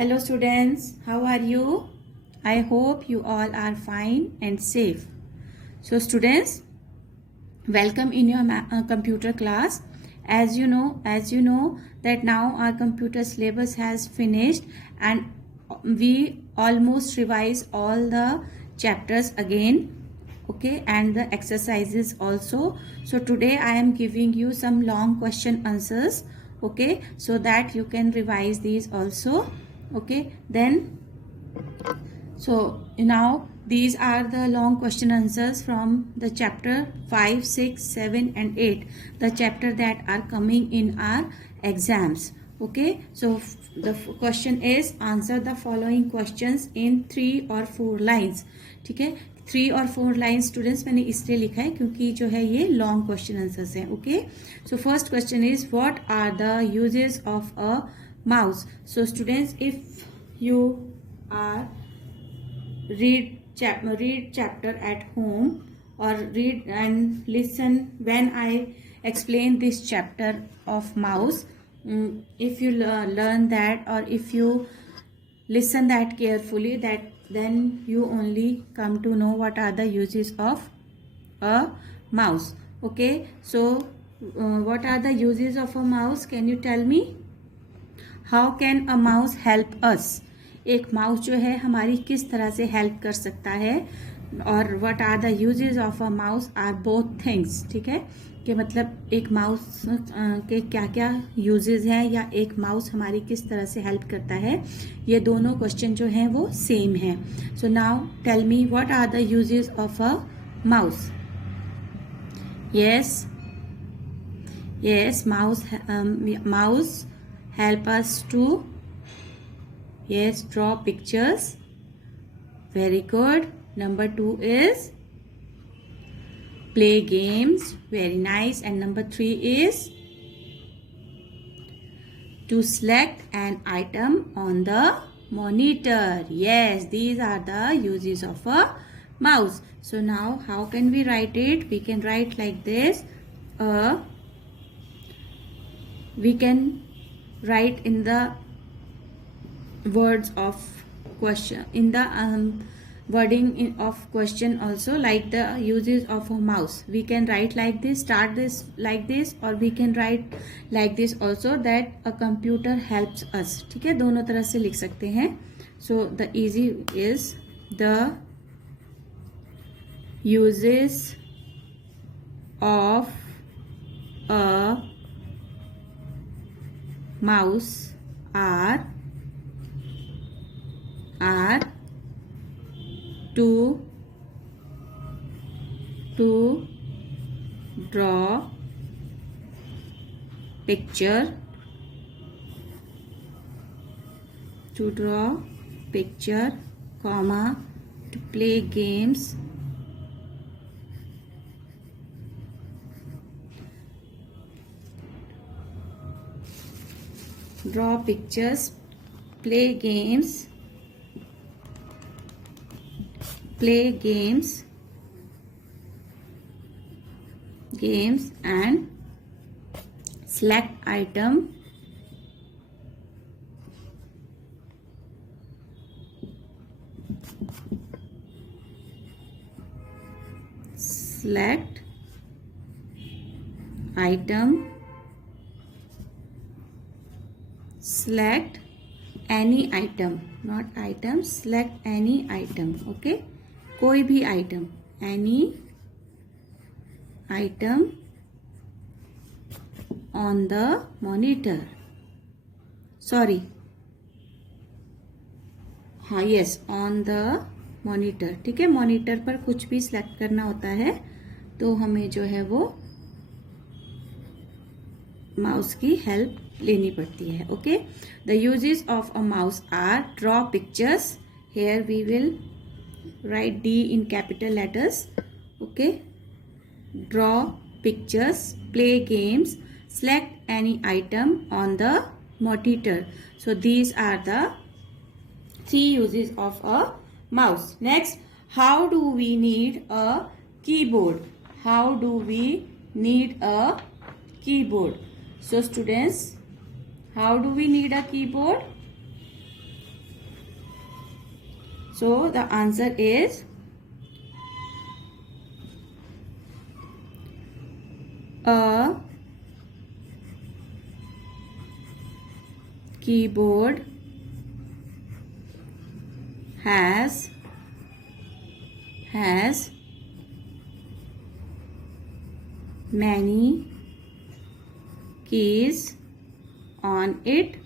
Hello students, how are you? I hope you all are fine and safe. So students, welcome in your computer class. As you know that now our computer syllabus has finished and we almost revise all the chapters again. Okay, and the exercises also. So today I am giving you some long question answers. Okay, so that you can revise these also. Okay, then so now these are the long question answers from the chapter 5, 6, 7 and 8, the chapter that are coming in our exams. Okay, so the question is answer the following questions in 3 or 4 lines. ठीक है, 3 और 4 line students मैंने इसलिए लिखा है क्योंकि जो है ये लॉन्ग क्वेश्चन आंसर्स हैं. Okay, so first question is what are the uses of a mouse. So students, if you are read chapter at home or read and listen when I explain this chapter of mouse, if you learn that or if you listen that carefully, that then you only come to know what are the uses of a mouse. Okay, so what are the uses of a mouse? Can you tell me? How can a mouse help us? एक mouse जो है हमारी किस तरह से help कर सकता है. और what are the uses of a mouse are both things. ठीक है, कि मतलब एक माउस के क्या क्या यूजेस हैं या एक माउस हमारी किस तरह से हेल्प करता है, ये दोनों क्वेश्चन जो हैं वो सेम हैं. So now tell me what are the uses of a mouse. yes mouse help us to draw pictures. Very good. Number 2 is play games. Very nice. And number 3 is to select an item on the monitor. Yes, these are the uses of a mouse. So now how can we write it? We can write like this. We can write in the words of question, in the wording of question also, like the uses of a mouse. We can write like this, start this like this, or we can write like this also, that a computer helps us. ठीक है, दोनों तरह से लिख सकते हैं. So the easy is the uses of a mouse are to draw picture, comma, to play games, draw pictures, play games and select item select any item, not item, select any item. Okay, कोई भी item, any item on the monitor. Sorry, हाँ, yes, on the monitor. ठीक है, monitor पर कुछ भी select करना होता है तो हमें जो है वो माउस की हेल्प लेनी पड़ती है. Okay, the uses of a mouse are draw pictures. Here we will write D in capital letters. Okay, draw pictures, play games, select any item on the monitor. So these are the 3 uses of a mouse. Next, how do we need a keyboard? So students, how do we need a keyboard? So the answer is a keyboard has many keys on it.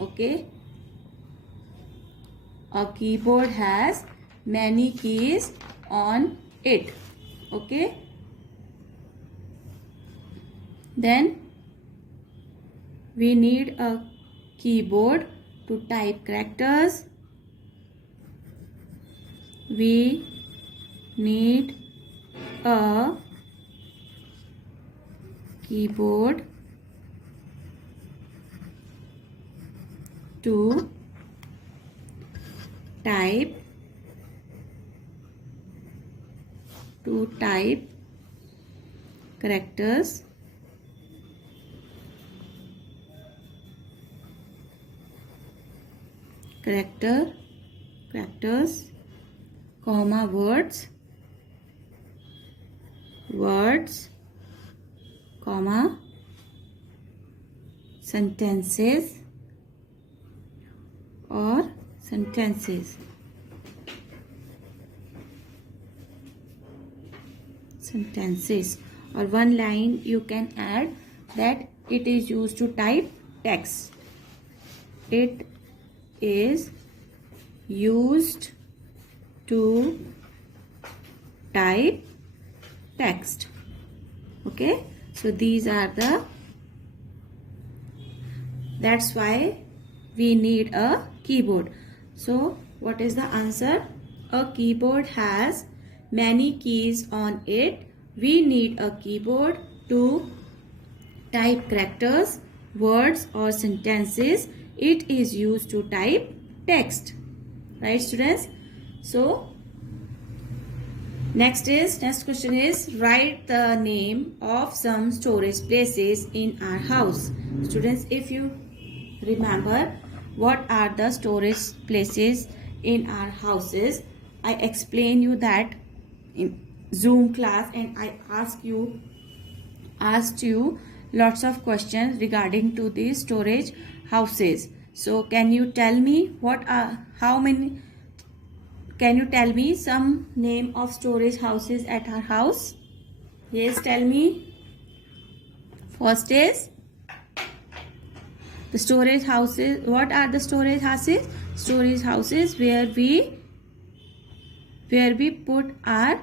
Okay, a keyboard has many keys on it. Okay, then we need a keyboard to type characters. We need a keyboard to type characters. Characters, comma, words, comma, sentences or sentences. Or one line you can add that it is used to type text. It is used to type text. Okay, so these are that's why we need a keyboard. So what is the answer? A keyboard has many keys on it. We need a keyboard to type characters, words or sentences. It is used to type text. Right, students? So next question is write the name of some storage places in our house. Students, if you remember what are the storage places in our houses, I explain you that in Zoom class, and I asked you lots of questions regarding to these storage houses. So can you tell me can you tell me some name of storage houses at our house? Yes, tell me. First is the storage houses. What are the storage houses? Storage houses where we put our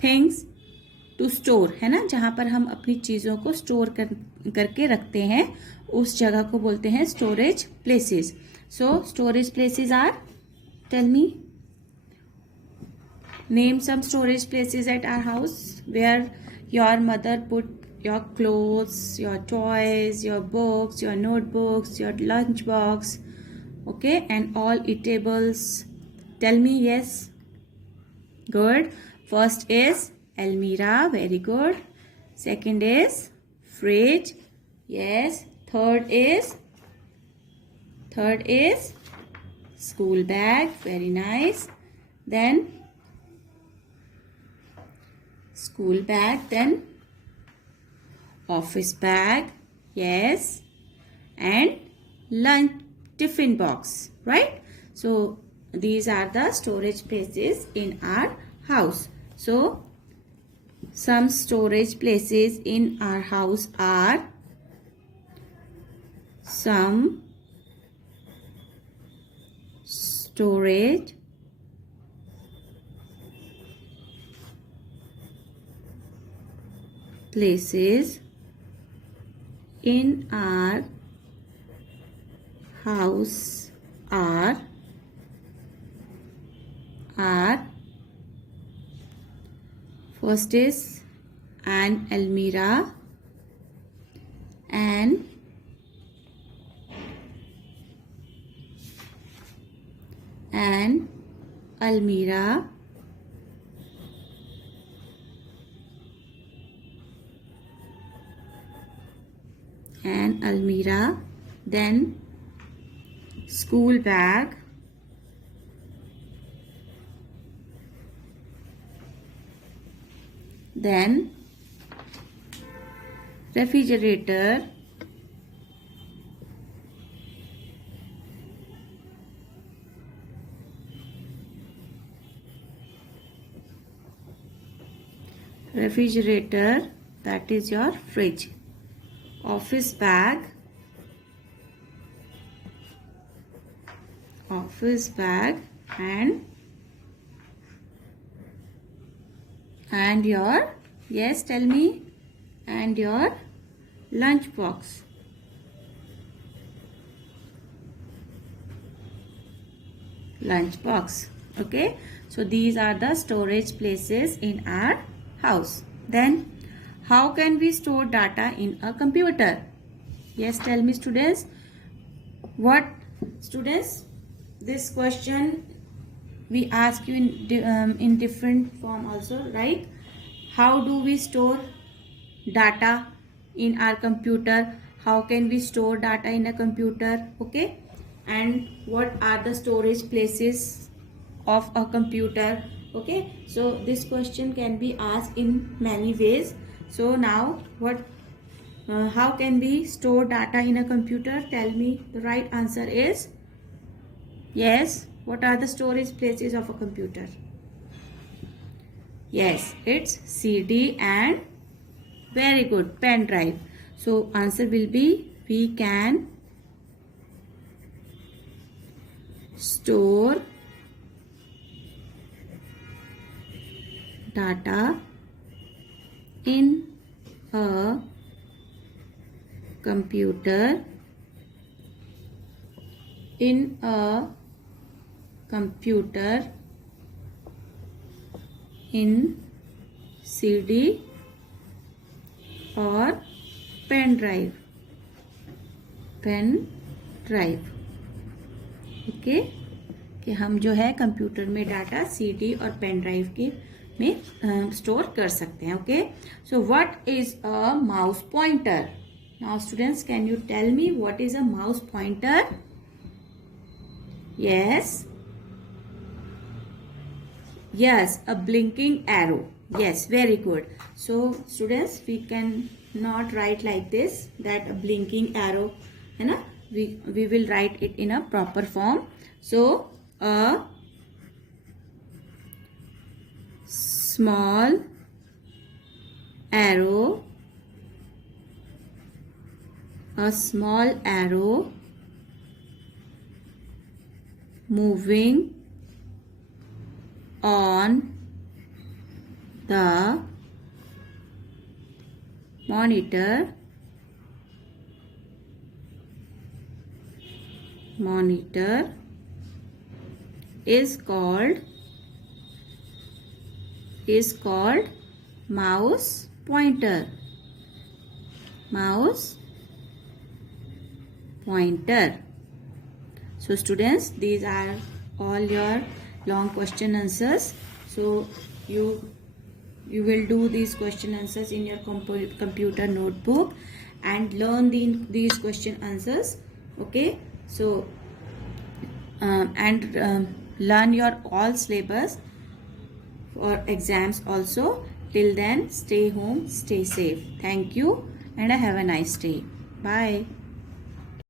things to store, है ना, जहाँ पर हम अपनी चीज़ों को store करके रखते हैं, उस जगह को बोलते हैं storage places. So storage places are, tell me, name some storage places at our house where your mother put your clothes, your toys, your books, your notebooks, your lunch box, okay, and all eatables. Tell me. Yes, good. First is almirah, very good. Second is fridge, yes. Third is school bag, very nice. Then school bag, then office bag, yes, and lunch tiffin box, right? So these are the storage places in our house. So some storage places in our house are some storage places in our house are first is an almirah, an almirah, then school bag, then refrigerator, that is your fridge, office bag, and your, yes, tell me, and your lunch box. Okay, so these are the storage places in our house. Then how can we store data in a computer? Yes, tell me, students. What, students, this question we ask you in different form also, right? How do we store data in our computer? How can we store data in a computer? Okay, and what are the storage places of a computer? Okay, so this question can be asked in many ways. So now how can we store data in a computer? Tell me. The right answer is yes. What are the storage places of a computer? Yes, it's CD and very good, pen drive. So answer will be, we can store data in a computer in CD or pen drive. Okay, कि हम जो है computer में data CD और pen drive के में store कर सकते हैं. Okay, so what is a mouse pointer? Now students, can you tell me what is a mouse pointer? Yes, a blinking arrow. Yes, very good. So students, we can not write like this, that a blinking arrow, है ना? We will write it in a proper form. So a small arrow moving on the monitor is called mouse pointer. So students, these are all your long question answers. So you will do these question answers in your computer notebook and learn these question answers. Okay, so learn your all syllabus for exams also. Till then, stay home, stay safe. Thank you and have a nice day. Bye.